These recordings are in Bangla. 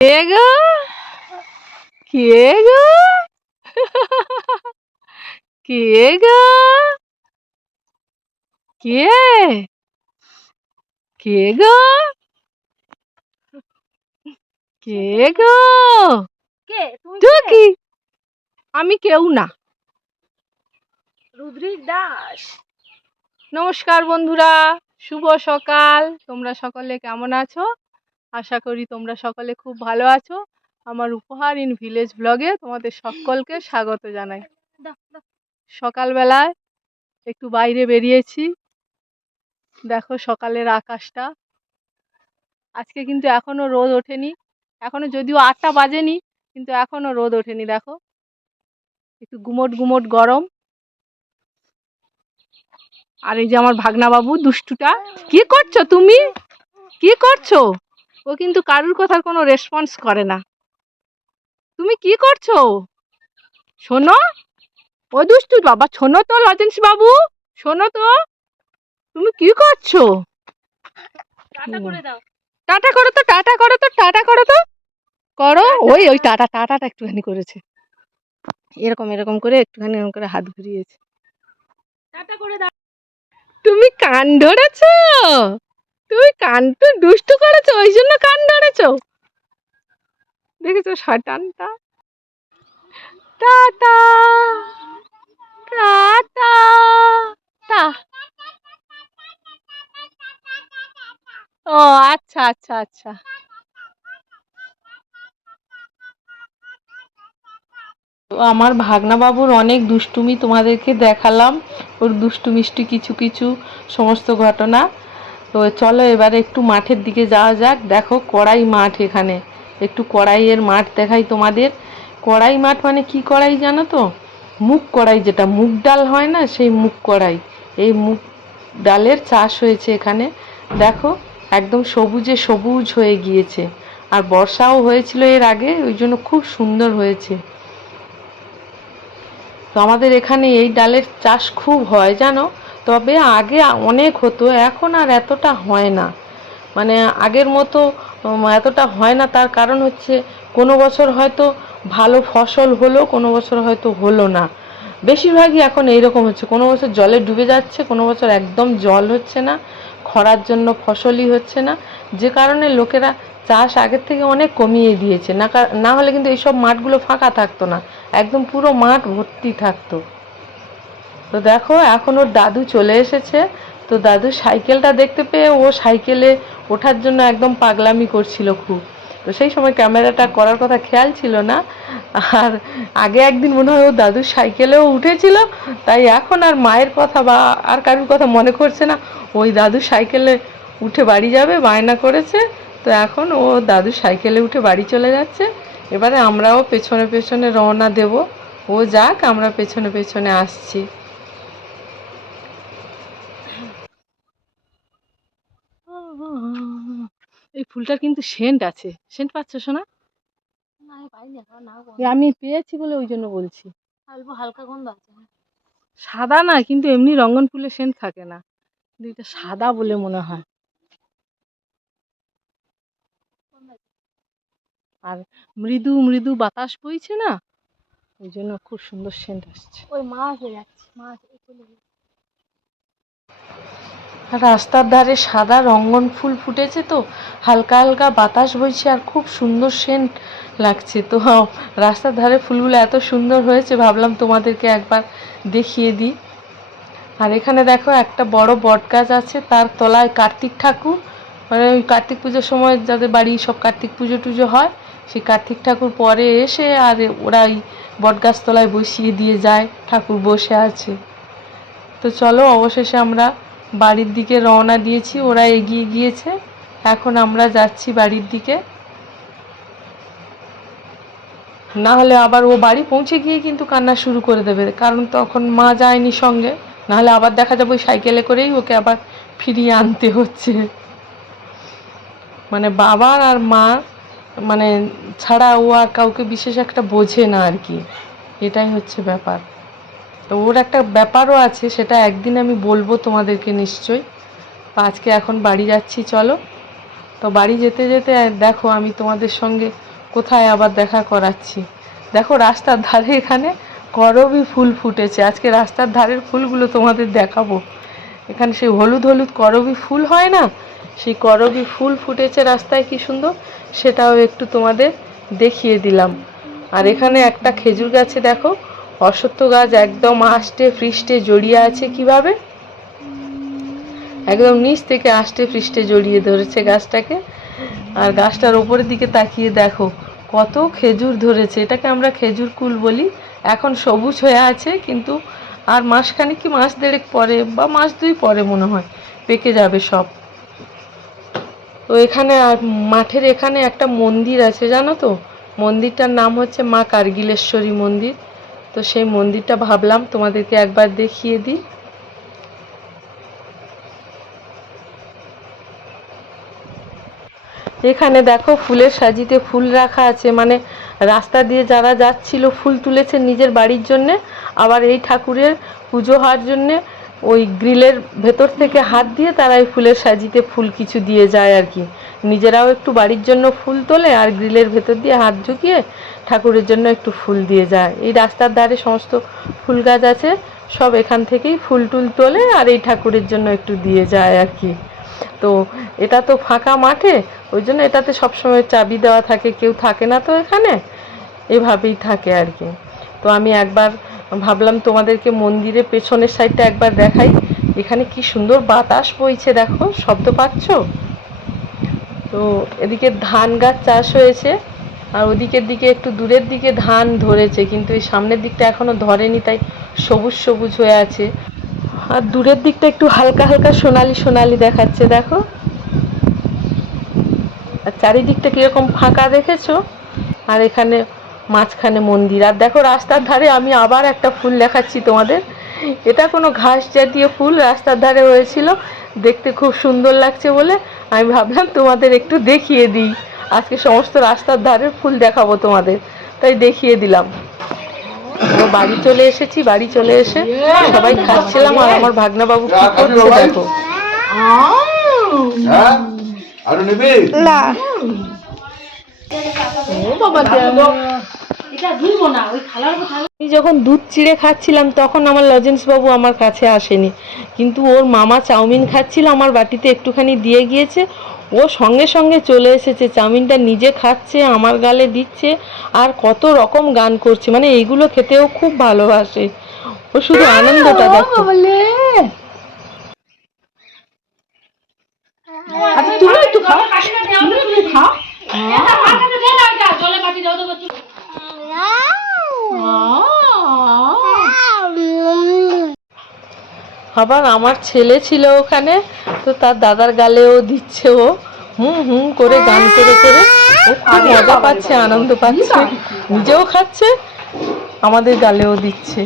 কে গো? কে গো? কে গো? কে? কে গো? কে গো? কে তুমি? কি? আমি কেউ না। রুদ্রিক দাস। নমস্কার বন্ধুরা, শুভ সকাল। তোমরা সকলে কেমন আছো? আশা করি তোমরা সকলে খুব ভালো আছো। আমার উপহার ইন ভিলেজ ব্লগে তোমাদের সকলকে স্বাগত জানাই। সকালবেলায় একটু বাইরে বেরিয়েছি, দেখো সকালের আকাশটা। আজকে কিন্তু এখনো রোদ ওঠেনি, এখনো যদিও 8টা বাজেনি, কিন্তু এখনো রোদ ওঠেনি। দেখো একটু গুমোট গুমোট গরম। আর এই যে আমার ভাগনা বাবু দুষ্টুটা, কি করছো তুমি? কি করছো? ও কিন্তু কারুর কথার কোনো রেসপন্স করে না। তুমি কি করছো? শোনো, ও দুষ্টু বাবা, শোনো তো লজেন্স বাবু, শোনো তো, তুমি কি করছো? টাটা করে দাও। টাটা করো তো, টাটা করো তো, টাটা করো তো, করো। ওই ওই টাটাটা একটুখানি করেছে, এরকম এরকম করে একটুখানি এরকম করে হাত ঘুরিয়েছে। টাটা করে দাও। তুমি কান ধরেছো? তুমি কানটা দুষ্টু করেছো, ওই জন্য কান ধরেছো। দেখেছো শয়তানটা। টাটা টাটা টা। ও আচ্ছা আচ্ছা আচ্ছা। আমার ভাগনা বাবুর অনেক দুষ্টুমি তোমাদেরকে দেখালাম, ওর দুষ্টু মিষ্টি কিছু কিছু সমস্ত ঘটনা। তো চলো এবারে একটু মাঠের দিকে যাওয়া যাক। দেখো কড়াই মাঠ, এখানে একটু কড়াইয়ের মাঠ দেখাই তোমাদের। কড়াই মাঠ মানে কি কড়াই জানো তো? মুগ কড়াই, যেটা মুগ ডাল হয় না, সেই মুগ কড়াই। এই মুগ ডালের চাষ হয়েছে এখানে। দেখো একদম সবুজে সবুজ হয়ে গিয়েছে, আর বর্ষাও হয়েছিল এর আগে, ওই জন্য খুব সুন্দর হয়েছে। তো আমাদের এখানে এই ডালের চাষ খুব হয় জানো, তবে আগে অনেক হতো, এখন আর এতটা হয় না। মানে আগের মতো এতটা হয় না। তার কারণ হচ্ছে কোনো বছর হয়তো ভালো ফসল হলো, কোনো বছর হয়তো হলো না। বেশিরভাগই এখন এইরকম হচ্ছে, কোনো বছর জলে ডুবে যাচ্ছে, কোনো বছর একদম জল হচ্ছে না, খরার জন্য ফসলই হচ্ছে না। যে কারণে লোকেরা চাষ আগের থেকে অনেক কমিয়ে দিয়েছে। না হলে কিন্তু এইসব মাঠগুলো ফাঁকা থাকতো না, একদম পুরো মাঠ ভর্তি থাকতো। তো দেখো এখন ওর দাদু চলে এসেছে। তো দাদু সাইকেলটা দেখতে পেয়ে ও সাইকেলে ওঠার জন্য একদম পাগলামি করছিল খুব। তো সেই সময় ক্যামেরাটা করার কথা খেয়াল ছিল না। আর আগে একদিন মনে হয় ও দাদুর সাইকেলেও উঠেছিল, তাই এখন আর মায়ের কথা বা আর কারুর কথা মনে করছে না। ওই দাদুর সাইকেলে উঠে বাড়ি যাবে বায়না করেছে, তো এখন ও দাদুর সাইকেলে উঠে বাড়ি চলে যাচ্ছে। এবারে আমরাও পেছনে পেছনে রওনা দেব, ও যাক, আমরা পেছনে পেছনে আসছি। এই ফুলটার কিন্তু সেন্ট আছে, সেন্ট পাচ্ছ শোনা? আমি পেয়েছি বলে ওই জন্য বলছি। অল্প হালকা গন্ধ আছে। সাদা না, কিন্তু এমনি রঙ্গন ফুলের সেন্ট থাকে না, কিন্তু এটা সাদা বলে মনে হয়। আর মৃদু মৃদু বাতাস বইছে না, ওই জন্য খুব সুন্দর সেন্ট আসছে। ওই মাছ যাচ্ছে, মাছ রাস্তার ধারে সাদা রঙ্গন ফুল ফুটেছে, তো হালকা হালকা বাতাস বইছে আর খুব সুন্দর সেন্ট লাগছে। তো রাস্তার ধারে ফুলগুলো এত সুন্দর হয়েছে, ভাবলাম তোমাদেরকে একবার দেখিয়ে দিই। আর এখানে দেখো একটা বড় বট গাছ আছে, তার তলায় কার্তিক ঠাকুর, মানে ওই কার্তিক পুজোর সময় যাদের বাড়ি সব কার্তিক পুজো টুজো হয়, সেই কার্তিক ঠাকুর পরে এসে আর ওরা ওই বট গাছ তলায় বসিয়ে দিয়ে যায়, ঠাকুর বসে আছে। তো চলো অবশেষে আমরা বাড়ির দিকে রওনা দিয়েছি, ওরা এগিয়ে গিয়েছে, এখন আমরা যাচ্ছি বাড়ির দিকে। না হলে আবার ও বাড়ি পৌঁছে গিয়ে কিন্তু কান্না শুরু করে দেবে, কারণ তখন মা যায়নি সঙ্গে, নাহলে আবার দেখা যাবে ওই সাইকেলে করেই ওকে আবার ফিরিয়ে আনতে হচ্ছে। মানে বাবার আর মা মানে ছাড়া ও আর কাউকে বিশেষ একটা বোঝে না আর কি, এটাই হচ্ছে ব্যাপার। তো ওর একটা ব্যাপারও আছে, সেটা একদিন আমি বলবো তোমাদেরকে নিশ্চয়ই। আজকে এখন বাড়ি যাচ্ছি, চলো। তো বাড়ি যেতে যেতে দেখো আমি তোমাদের সঙ্গে কোথায় আবার দেখা করাচ্ছি। দেখো রাস্তার ধারে এখানে করবী ফুল ফুটেছে। আজকে রাস্তার ধারের ফুলগুলো তোমাদের দেখাবো। এখানে সেই হলুদ হলুদ করবী ফুল হয় না, সেই করবী ফুল ফুটেছে রাস্তায়, কি সুন্দর, সেটাও একটু তোমাদের দেখিয়ে দিলাম। আর এখানে একটা খেজুর গাছে দেখো অশ্বত্থ গাছ একদম আষ্টে পৃষ্ঠে জড়িয়ে আছে, কিভাবে একদম নিচ থেকে আষ্টে পৃষ্ঠে জড়িয়ে ধরেছে গাছটাকে। আর গাছটার ওপরের দিকে তাকিয়ে দেখো কত খেজুর ধরেছে। এটাকে আমরা খেজুর কুল বলি। এখন সবুজ হয়ে আছে, কিন্তু আর মাসখানেক কি মাস দেড়েক পরে বা মাস দুই পরে মনে হয় পেকে যাবে সব। তো এখানে মাঠের এখানে একটা মন্দির আছে জানো তো, মন্দিরটার নাম হচ্ছে মা কার্গিলেশ্বরী মন্দির। তো সেই মন্দিরটা ভাবলাম তোমাদেরকে একবার দেখিয়ে দিই। এখানে দেখো ফুলের সাজিতে ফুল রাখা আছে, মানে রাস্তা দিয়ে যারা যাচ্ছিল ফুল তুলেছে নিজের বাড়ির জন্যে, আবার এই ঠাকুরের পুজো হওয়ার জন্যে ওই গ্রিলের ভেতর থেকে হাত দিয়ে তারা এই ফুলের সাজিতে ফুল কিছু দিয়ে যায় আর কি। নিজেরাও একটু বাড়ির জন্য ফুল তোলে আর গ্রিলের ভেতর দিয়ে হাত ঢুকিয়ে ঠাকুরের জন্য একটু ফুল দিয়ে যায়। এই রাস্তার ধারে সমস্ত ফুল গাছ আছে, সব এখান থেকেই ফুল টুল তোলে আর এই ঠাকুরের জন্য একটু দিয়ে যায় আর কি। তো এটা তো ফাঁকা মাঠে, ওই জন্য এটাতে সবসময় চাবি দেওয়া থাকে, কেউ থাকে না তো এখানে, এভাবেই থাকে আর কি। তো আমি একবার ভাবলাম তোমাদেরকে মন্দিরের পেছনের সাইডটা একবার দেখাই। এখানে কি সুন্দর বাতাস বইছে, দেখো শব্দ পাচ্ছ? তো এদিকে ধান গাছ চাষ হয়েছে, আর ওদিকের দিকে একটু দূরের দিকে ধান ধরেছে, কিন্তু এই সামনের দিকটা এখনো ধরেনি, তাই সবুজ সবুজ হয়ে আছে। আর দূরের দিকটা একটু হালকা হালকা সোনালি সোনালি দেখাচ্ছে দেখো। আর চারিদিকটা কিরকম ফাঁকা দেখেছো। আর এখানে মাঝখানে মন্দির। আর দেখো রাস্তার ধারে আমি আবার একটা ফুল দেখাচ্ছি তোমাদের। এটা কোনো ঘাস জাতীয় ফুল রাস্তার ধারে হয়েছিল, দেখতে খুব সুন্দর লাগছে বলে আমি ভাবলাম তোমাদের একটু দেখিয়ে দিই। আজকে সমস্ত রাস্তার ধারের ফুল দেখাবো তোমাদের, তাই দেখিয়ে দিলাম। তো বাড়ি চলে এসেছি, বাড়ি চলে এসে সবাই খাচ্ছিলাম, আর আমার ভাগনা বাবু কি করছে দেখো। আরো নেবে না ও বাবা এটা ধুইবো না, ওই থালার উপর থালা। আমি যখন দুধ চিড়ে খাচ্ছিলাম তখন আমার লজেন্স বাবু আমার কাছে আসেনি, কিন্তু ওর মামা চাউমিন খাচ্ছিল, আমার বাটিতে একটুখানি দিয়ে গিয়েছে। ও সঙ্গে সঙ্গে চলে এসেছে, চাউমিনটা নিজে খাচ্ছে, আমার গালে দিচ্ছে, আর কত রকম গান করছে, মানে এইগুলো খেতেও খুব ভালোবাসে। ও শুধু আনন্দটা দেখো। আচ্ছা তুমি একটু খাও, তুমি একটু খাও। এটা মাথাতে দে না, এটা জলে বাটি দাও তো। আবার আমার ছেলে ছিল ওখানে, তো তার দাদার গালেও দিচ্ছে ও, হুম হুম করে গান করে করে। ও খুব মজা পাচ্ছে, আনন্দ পাচ্ছে, নিজেও খাচ্ছে, আমাদের গালেও দিচ্ছে।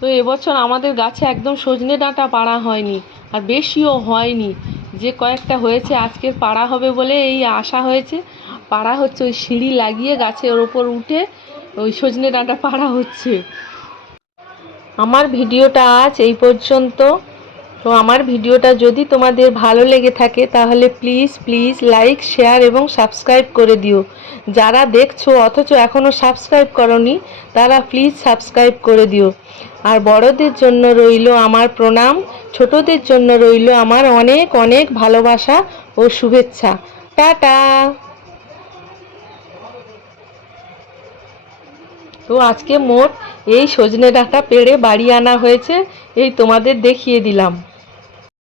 তো এবছর আমাদের গাছে একদম সজনে ডাঁটা পাড়া হয়নি, আর বেশিও হয়নি। যে কয়েকটা হয়েছে আজকের পাড়া হবে বলে এই আশা হয়েছে, পাড়া হচ্ছে, ওই সিঁড়ি লাগিয়ে গাছের ওপর উঠে ওই সজনে ডাঁটা পাড়া হচ্ছে। আমার ভিডিওটা আজ এই পর্যন্ত। তো আমার ভিডিওটা যদি তোমাদের ভালো লেগে থাকে তাহলে প্লিজ প্লিজ লাইক শেয়ার এবং সাবস্ক্রাইব করে দিও। যারা দেখছো অথচ এখনও সাবস্ক্রাইব করনি তারা প্লিজ সাবস্ক্রাইব করে দিও। আর বড়দের জন্য রইল আমার প্রণাম, ছোটদের জন্য রইল আমার অনেক অনেক ভালোবাসা ও শুভেচ্ছা। টাটা। তো আজকে মোট এই সজনে ডাঁটা পেড়ে বাড়ি আনা হয়েছে, এই তোমাদের দেখিয়ে দিলাম।